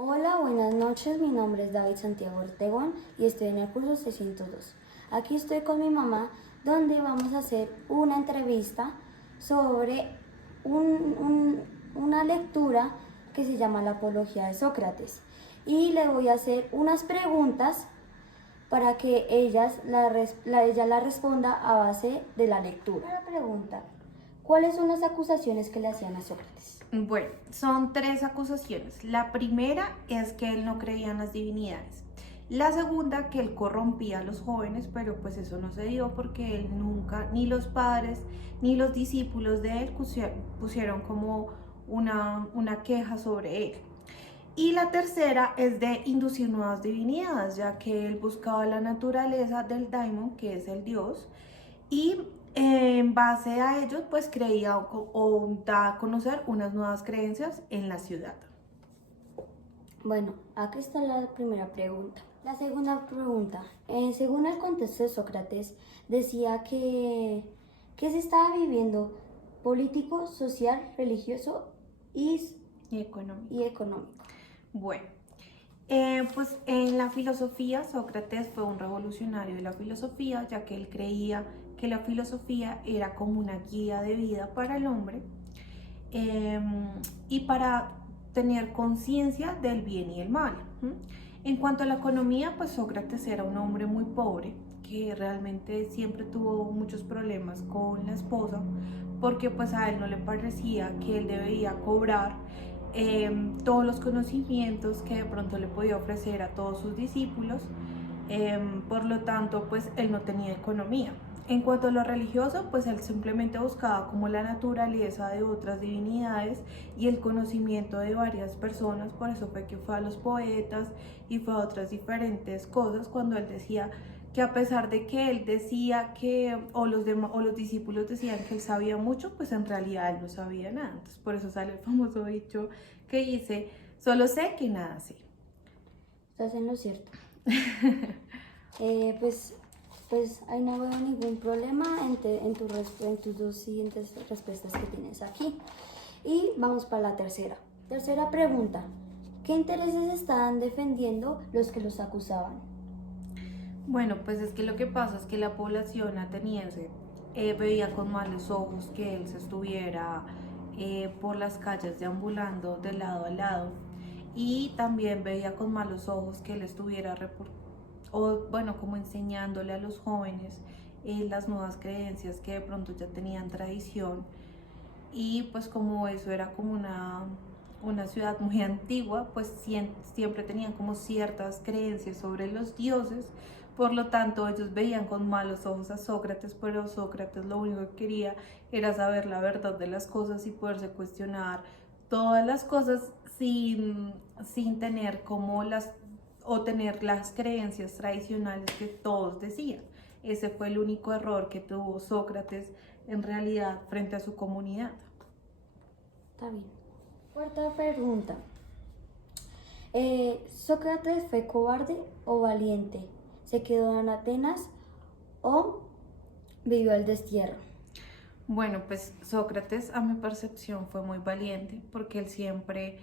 Hola, buenas noches. Mi nombre es David Santiago Ortegón y estoy en el curso 602. Aquí estoy con mi mamá, donde vamos a hacer una entrevista sobre una lectura que se llama La Apología de Sócrates. Y le voy a hacer unas preguntas para que ella la responda a base de la lectura. Primera pregunta: ¿cuáles son las acusaciones que le hacían a Sócrates? Bueno, son tres acusaciones. La primera es que él no creía en las divinidades. La segunda, que él corrompía a los jóvenes, pero pues eso no se dio porque él nunca, ni los padres, ni los discípulos de él pusieron como una queja sobre él. Y la tercera es de inducir nuevas divinidades, ya que él buscaba la naturaleza del daimon, que es el dios, y en base a ellos pues creía o da a conocer unas nuevas creencias en la ciudad. Bueno, aquí está la primera pregunta. La segunda pregunta: según el contexto de Sócrates, decía que se estaba viviendo político, social, religioso y, Y económico. y económico. Bueno, pues en la filosofía Sócrates fue un revolucionario de la filosofía, ya que él creía que la filosofía era como una guía de vida para el hombre, eh, y para tener conciencia del bien y el mal. En cuanto a la economía, pues Sócrates era un hombre muy pobre que realmente siempre tuvo muchos problemas con la esposa porque pues a él no le parecía que él debería cobrar todos los conocimientos que de pronto le podía ofrecer a todos sus discípulos. Por lo tanto, pues él no tenía economía. En cuanto a lo religioso, pues él simplemente buscaba como la naturaleza de otras divinidades y el conocimiento de varias personas. Por eso fue que fue a los poetas y fue a otras diferentes cosas cuando él decía que a pesar de que él decía que, o los discípulos decían que él sabía mucho, pues en realidad él no sabía nada. Entonces por eso sale el famoso dicho que dice, solo sé que nada sé. Estás en lo cierto. Pues, pues ahí no veo ningún problema en tus dos siguientes respuestas que tienes aquí. Y vamos para la tercera. Tercera pregunta: ¿qué intereses estaban defendiendo los que los acusaban? Bueno, pues es que lo que pasa es que la población ateniense veía con malos ojos que él se estuviera por las calles deambulando de lado a lado, y también veía con malos ojos que él estuviera o bueno, como enseñándole a los jóvenes las nuevas creencias que de pronto ya tenían tradición. Y pues como eso era como una ciudad muy antigua, pues siempre tenían como ciertas creencias sobre los dioses. Por lo tanto, ellos veían con malos ojos a Sócrates, pero Sócrates lo único que quería era saber la verdad de las cosas y poderse cuestionar todas las cosas sin tener como o tener las creencias tradicionales que todos decían. Ese fue el único error que tuvo Sócrates en realidad frente a su comunidad. Está bien. Cuarta pregunta: ¿Sócrates fue cobarde o valiente? ¿Se quedó en Atenas o vivió el destierro? Bueno, pues Sócrates a mi percepción fue muy valiente porque él siempre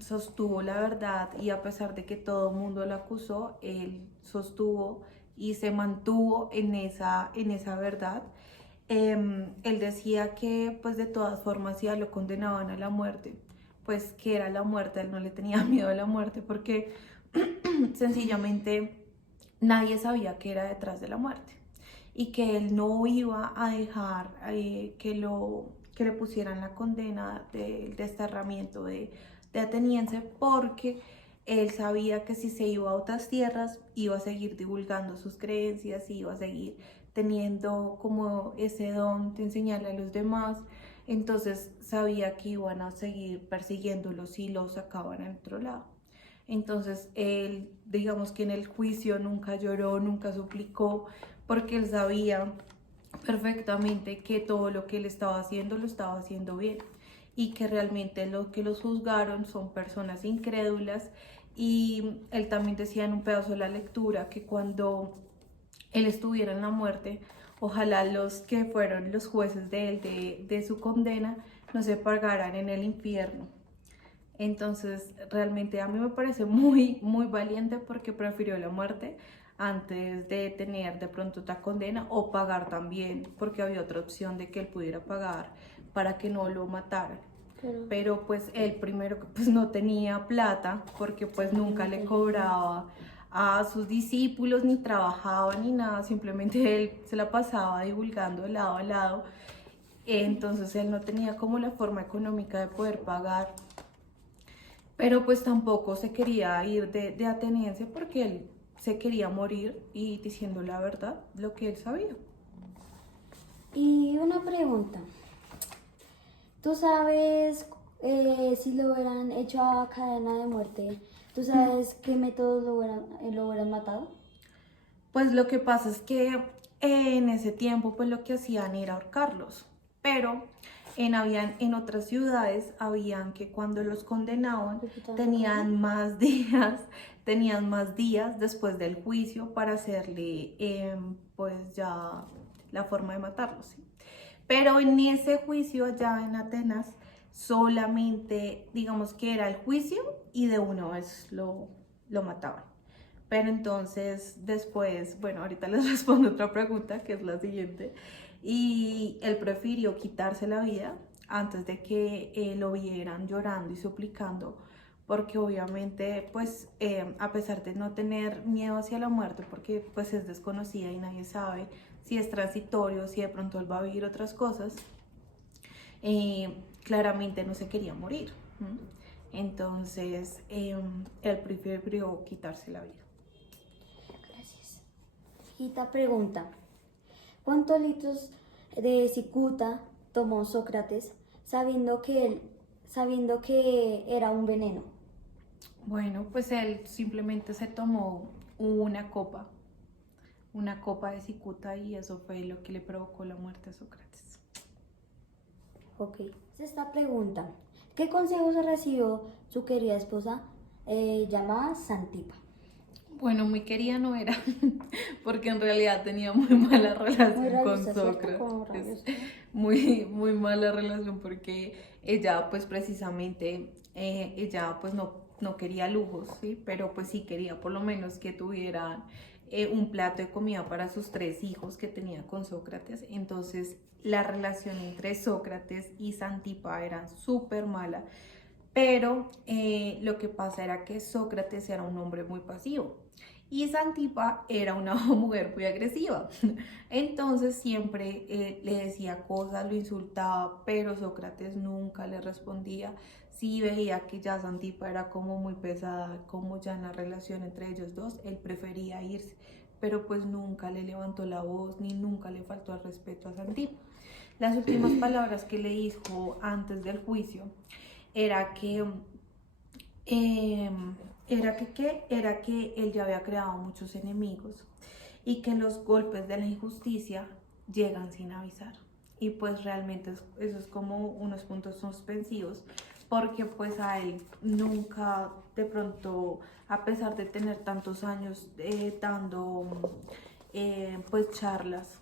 sostuvo la verdad, y a pesar de que todo el mundo lo acusó, él sostuvo y se mantuvo en esa verdad. Él decía que pues de todas formas ya lo condenaban a la muerte, pues que era la muerte, él no le tenía miedo a la muerte porque sencillamente nadie sabía qué era detrás de la muerte, y que él no iba a dejar que le pusieran la condena del desterramiento de ateniense, porque él sabía que si se iba a otras tierras iba a seguir divulgando sus creencias y iba a seguir teniendo como ese don de enseñarle a los demás. Entonces sabía que iban a seguir persiguiéndolo si lo sacaban al otro lado. Entonces él, digamos que en el juicio nunca lloró, nunca suplicó, porque él sabía perfectamente que todo lo que él estaba haciendo lo estaba haciendo bien, y que realmente los que los juzgaron son personas incrédulas. Y él también decía en un pedazo de la lectura que cuando él estuviera en la muerte, ojalá los que fueron los jueces de él, de su condena, no se pagaran en el infierno. Entonces, realmente a mí me parece muy, muy valiente porque prefirió la muerte antes de tener de pronto otra condena o pagar también, porque había otra opción de que él pudiera pagar para que no lo mataran. Pero, Pero pues él primero que pues no tenía plata porque pues nunca le cobraba a sus discípulos ni trabajaba ni nada, simplemente él se la pasaba divulgando de lado a lado. Entonces él no tenía como la forma económica de poder pagar, pero pues tampoco se quería ir de ateniense porque él se quería morir y diciendo la verdad, lo que él sabía. y una pregunta. ¿Tú sabes si lo hubieran hecho a cadena de muerte? ¿Tú sabes qué métodos lo hubieran matado? Pues lo que pasa es que en ese tiempo pues lo que hacían era ahorcarlos, pero en otras ciudades habían que cuando los condenaban tenían más días, tenían más días después del juicio para hacerle pues ya la forma de matarlos, ¿sí? Pero en ese juicio allá en Atenas solamente digamos que era el juicio y de una vez lo mataban. Pero entonces después, bueno, ahorita les respondo otra pregunta, que es la siguiente. Y él prefirió quitarse la vida antes de que lo vieran llorando y suplicando, porque obviamente, pues, a pesar de no tener miedo hacia la muerte, porque pues es desconocida y nadie sabe si es transitorio, si de pronto él va a vivir otras cosas, claramente no se quería morir. ¿M? Entonces, él prefirió quitarse la vida. Gracias. Quinta pregunta. ¿Cuántos litros de cicuta tomó Sócrates sabiendo que era un veneno? Bueno, pues él simplemente se tomó una copa de cicuta y eso fue lo que le provocó la muerte a Sócrates. Ok. Esta pregunta. ¿Qué consejos recibió su querida esposa llamada Santipa? Bueno, muy querida no era, porque en realidad tenía muy mala Muy relación con rabiosa, ¿cierto? Como Sócrates. rabiosa. Muy, muy mala relación porque ella pues precisamente, ella pues no quería lujos, ¿sí? Pero pues sí quería por lo menos que tuvieran un plato de comida para sus 3 hijos que tenía con Sócrates. Entonces la relación entre Sócrates y Santipa era súper mala. Pero lo que pasa era que Sócrates era un hombre muy pasivo y Santipa era una mujer muy agresiva. Entonces siempre le decía cosas, lo insultaba, pero Sócrates nunca le respondía. Si veía que ya Santipa era como muy pesada, como ya en la relación entre ellos dos, él prefería irse, pero pues nunca le levantó la voz ni nunca le faltó al respeto a Santipa. Las últimas palabras que le dijo antes del juicio era que eh, era que él ya había creado muchos enemigos y que los golpes de la injusticia llegan sin avisar. Y pues realmente eso es como unos puntos suspensivos porque pues a él nunca de pronto, a pesar de tener tantos años dando pues charlas,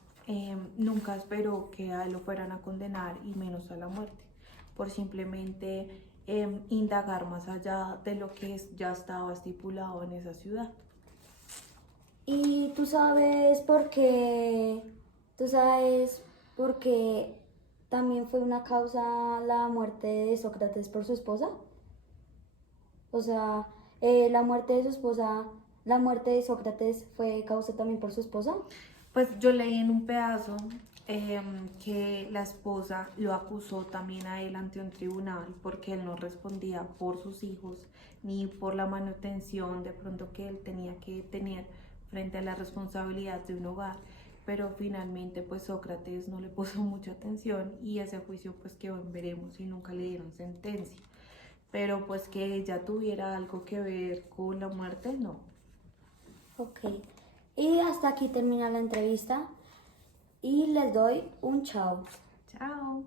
nunca esperó que a él lo fueran a condenar y menos a la muerte por simplemente indagar más allá de lo que ya estaba estipulado en esa ciudad. ¿Y tú sabes por qué también fue una causa la muerte de Sócrates por su esposa? O sea, la muerte de su esposa, la muerte de Sócrates fue causa también por su esposa. Pues yo leí en un pedazo que la esposa lo acusó también a él ante un tribunal porque él no respondía por sus hijos ni por la manutención de pronto que él tenía que tener frente a la responsabilidad de un hogar, pero finalmente pues Sócrates no le puso mucha atención y ese juicio pues quedó en veremos y nunca le dieron sentencia, pero pues que ella tuviera algo que ver con la muerte, no. Ok. Y hasta aquí termina la entrevista y les doy un chao. Chao.